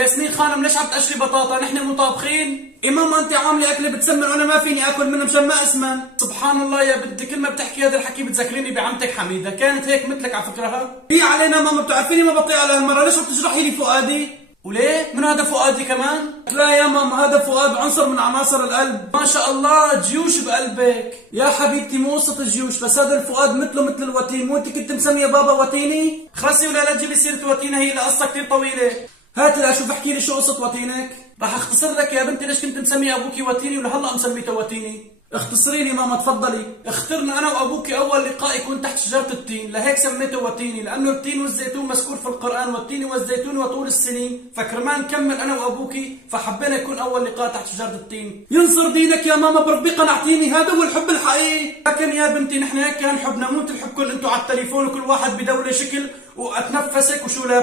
ياسمين خانم ليش عم تقشري بطاطا؟ نحن مو طابخين؟ إيه ماما انت عامله اكله بتسمن وانا ما فيني اكل منها مشان ما اسمن. سبحان الله يا بنتي، كل ما بتحكي هذا الحكي بتذكريني بعمتك حميده، كانت هيك مثلك على فكره. هي علينا ماما، بتعرفيني ما بطيء على هالمره، ليش عم تجرحي لي فؤادي؟ وليه؟ من هذا فؤادي كمان؟ لا يا ماما، هذا فؤاد عنصر من عناصر القلب. ما شاء الله جيوش بقلبك. يا حبيبتي مو قصة الجيوش، بس هذا الفؤاد مثله مثل الوتين. مو انت كنت مسمية بابا وتيني؟ خلصي ولا لا تجيبي سيرة وتينة، هي لقصة كثير طويلة. هات لأشوف، احكي لي شو قصة وتينك؟ راح اختصر لك يا بنتي ليش كنت مسمية ابوكي وتيني ولهلا مسميته وتيني. اختصري لي ماما تفضلي. اخترنا انا وابوك اول لقاء يكون تحت شجره التين، لهيك سميته وتيني، لانه التين والزيتون مذكور في القران، والتين والزيتون وطول السنين، فكرمان نكمل انا وابوكي فحبينا يكون اول لقاء تحت شجره التين. ينصر دينك يا ماما، بربي قنعتيني، هذا هو الحب الحقيقي. لكن يا بنتي نحن هيك كان حبنا، مو مثل حبكم انتم على التليفون وكل واحد بدوله شكل واتنفسك وشو لابس.